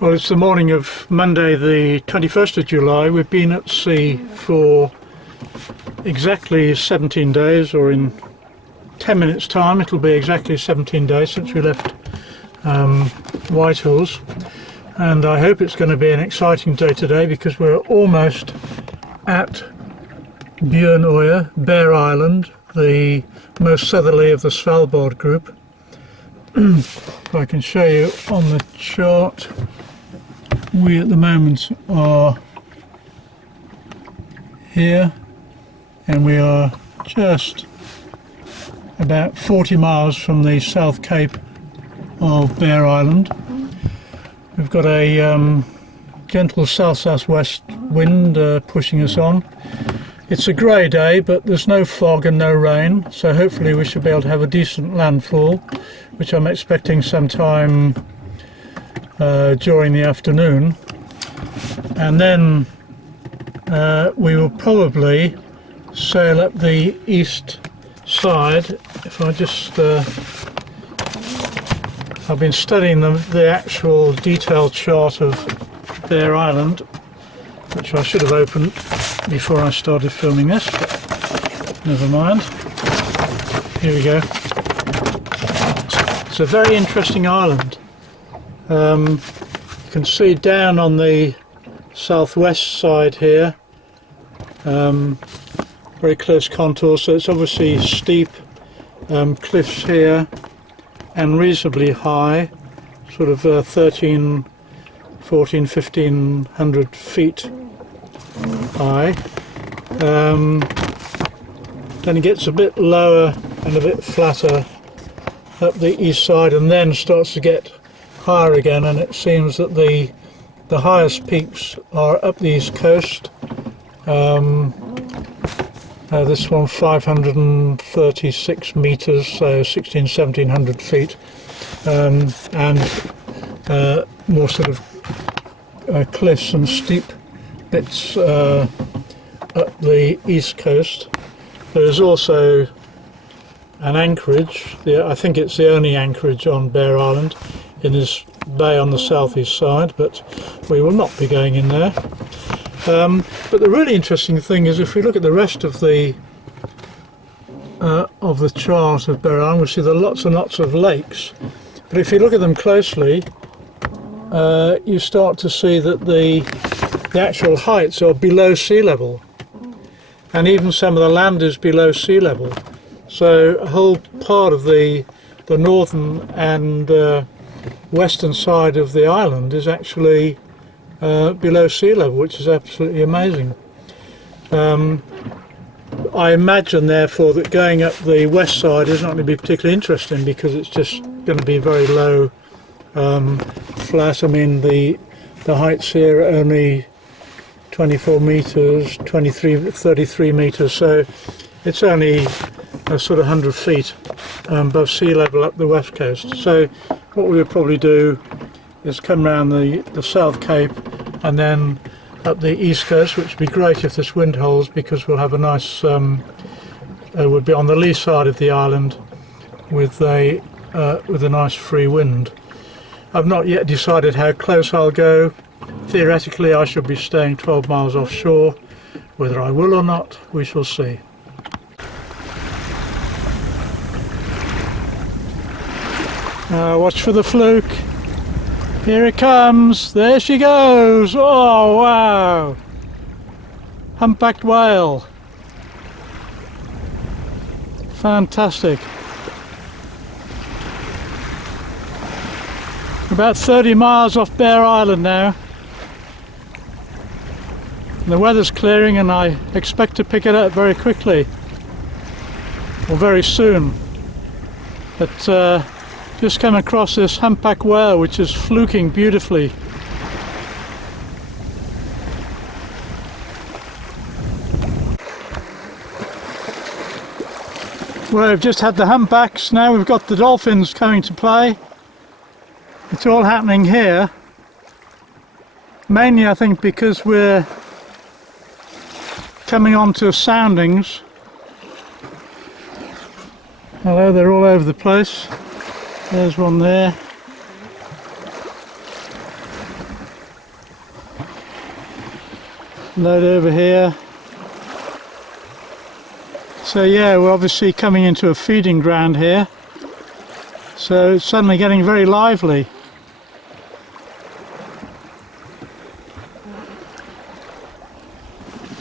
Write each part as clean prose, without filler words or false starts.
Well, it's the morning of Monday the 21st of July. We've been at sea for exactly 17 days, or in 10 minutes time it'll be exactly 17 days since we left Whitehills, and I hope it's going to be an exciting day today because we're almost at Bjørnøya, Bear Island, the most southerly of the Svalbard group. If I can show you on the chart, we at the moment are here and we are just about 40 miles from the South Cape of Bear Island. We've got a gentle south-southwest wind pushing us on. It's a grey day, but there's no fog and no rain, so hopefully we should be able to have a decent landfall, which I'm expecting sometime during the afternoon. And then we will probably sail up the east side. If I just I've been studying the actual detailed chart of Bear Island, which I should have opened before I started filming this, but never mind. Here we go. It's a very interesting island. You can see down on the southwest side here, very close contours, so it's obviously steep cliffs here and reasonably high, sort of 14, 1500 feet high. Then it gets a bit lower and a bit flatter up the east side, and then starts to get higher again, and it seems that the highest peaks are up the east coast. This one 536 meters, so 1700 feet, and more sort of cliffs and steep bits up the east coast. There is also an anchorage. I think it's the only anchorage on Bear Island in this bay on the southeast side, but we will not be going in there. But the really interesting thing is, if we look at the rest of the chart of Bear Island, we see there are lots and lots of lakes. But if you look at them closely, you start to see that the actual heights are below sea level, and even some of the land is below sea level. So a whole part of the northern and western side of the island is actually below sea level, which is absolutely amazing. I imagine therefore that going up the west side is not going to be particularly interesting because it's just going to be very low, flat. I mean, the heights here are only 24 meters, 33 meters, so it's only a sort of 100 feet above sea level up the west coast. So what we would probably do is come around the South Cape and then up the east coast, which would be great if this wind holds, because we'll have a nice, would be on the lee side of the island with a nice free wind. I've not yet decided how close I'll go. Theoretically I should be staying 12 miles offshore. Whether I will or not, we shall see. Watch for the fluke. Here it comes. There she goes. Oh wow. Humpbacked whale. Fantastic. About 30 miles off Bear Island now. And the weather's clearing and I expect to pick it up very quickly, or very soon. But just come across this humpback whale which is fluking beautifully. Well, we've just had the humpbacks, now we've got the dolphins coming to play. It's all happening here, mainly I think because we're coming on to soundings. Hello, they're all over the place. There's one there. load over here. So yeah, we're obviously coming into a feeding ground here, so it's suddenly getting very lively.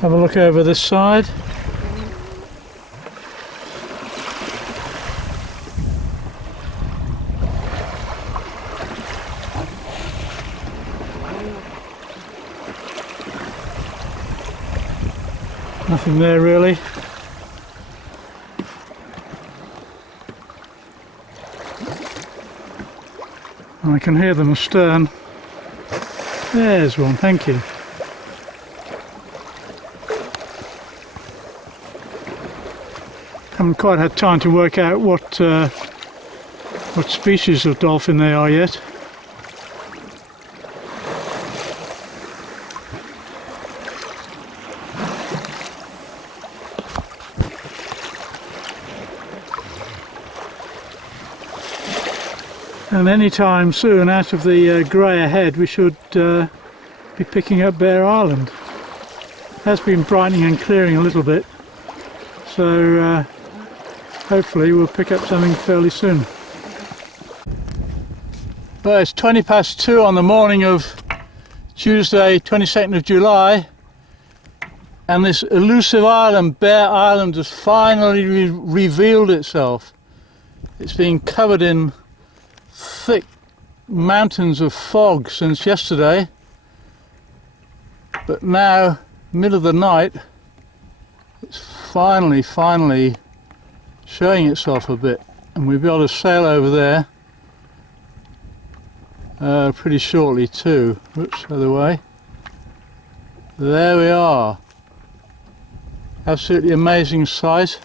Have a look over this side. Nothing there really. I can hear them astern. There's one, thank you. Haven't quite had time to work out what species of dolphin they are yet. And any time soon, out of the grey ahead, we should be picking up Bear Island. It has been brightening and clearing a little bit, so hopefully we'll pick up something fairly soon. Well, it's 2:20 on the morning of Tuesday, 22nd of July, and this elusive island, Bear Island, has finally revealed itself. It's been covered in thick mountains of fog since yesterday, but now, middle of the night, it's finally showing itself a bit, and we'll be able to sail over there pretty shortly too. Whoops, other way. There we are. Absolutely amazing sight.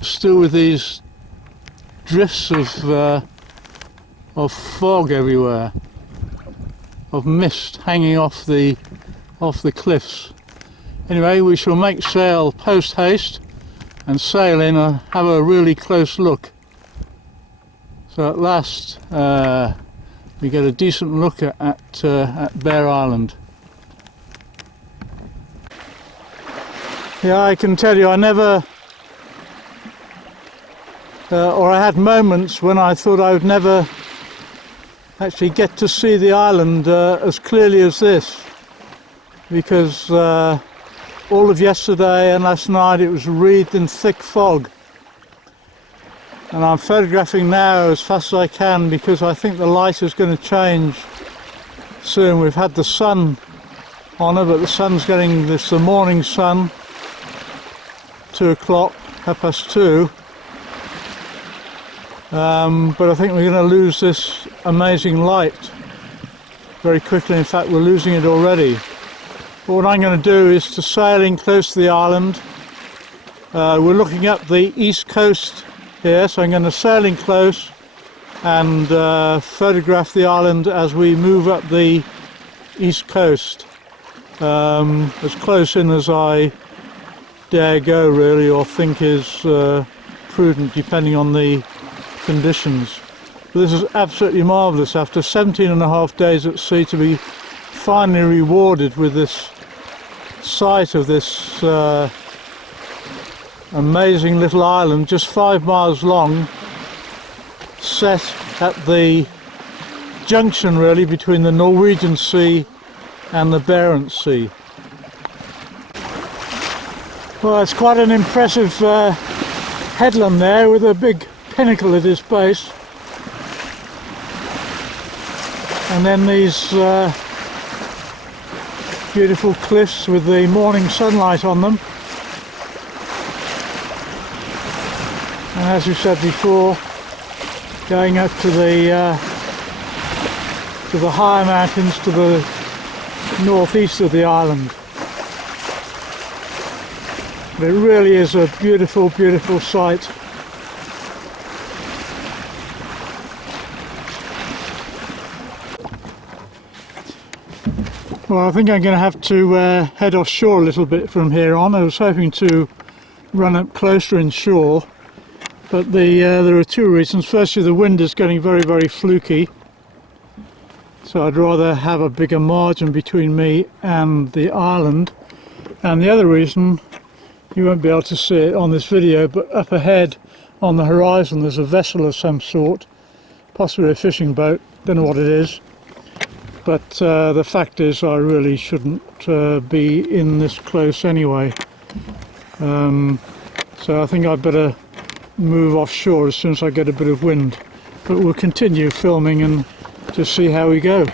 Still with these drifts of fog everywhere, of mist hanging off the cliffs. Anyway, we shall make sail post haste and sail in and have a really close look. So at last we get a decent look at Bear Island. Yeah, I can tell you, I never or I had moments when I thought I would never actually get to see the island as clearly as this, because all of yesterday and last night it was wreathed in thick fog, and I'm photographing now as fast as I can because I think the light is going to change soon. We've had the sun on it, but the sun's getting this, the morning sun, 2 o'clock, 2:30. But I think we're going to lose this amazing light very quickly. In fact, we're losing it already. But what I'm going to do is to sail in close to the island. We're looking up the east coast here, so I'm going to sail in close and photograph the island as we move up the east coast. As close in as I dare go, really, or think is prudent, depending on the conditions. But this is absolutely marvellous. After 17.5 days at sea, to be finally rewarded with this sight of this amazing little island, just 5 miles long, set at the junction really between the Norwegian Sea and the Barents Sea. Well, it's quite an impressive headland there with a big pinnacle at its base, and then these beautiful cliffs with the morning sunlight on them. And as we said before, going up to the higher mountains to the northeast of the island. But it really is a beautiful, beautiful sight. Well, I think I'm going to have to head offshore a little bit from here on. I was hoping to run up closer inshore, but there are two reasons. Firstly, the wind is getting very, very fluky, so I'd rather have a bigger margin between me and the island. And the other reason, you won't be able to see it on this video, but up ahead on the horizon there's a vessel of some sort, possibly a fishing boat, don't know what it is, but the fact is I really shouldn't be in this close anyway. So I think I'd better move offshore as soon as I get a bit of wind, but we'll continue filming and just see how we go.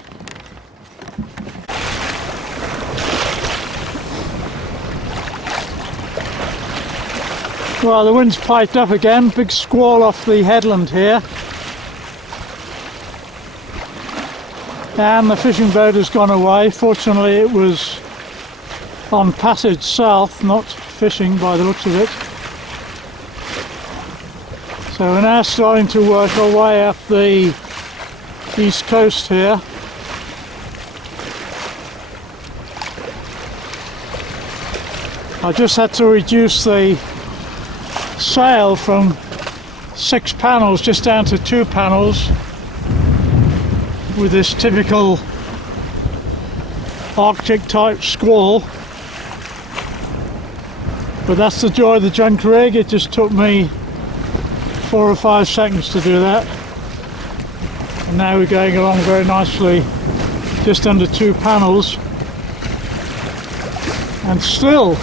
Well, the wind's piped up again, big squall off the headland here, and the fishing boat has gone away. Fortunately it was on passage south, not fishing by the looks of it. So we're now starting to work our way up the east coast here. I just had to reduce the sail from 6 panels just down to 2 panels with this typical Arctic type squall. But that's the joy of the junk rig. It just took me 4 or 5 seconds to do that, and now we're going along very nicely, just under 2 panels, and still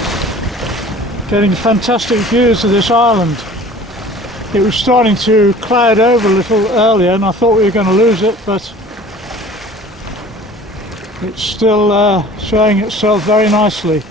getting fantastic views of this island. It was starting to cloud over a little earlier and I thought we were going to lose it, but it's still showing itself very nicely.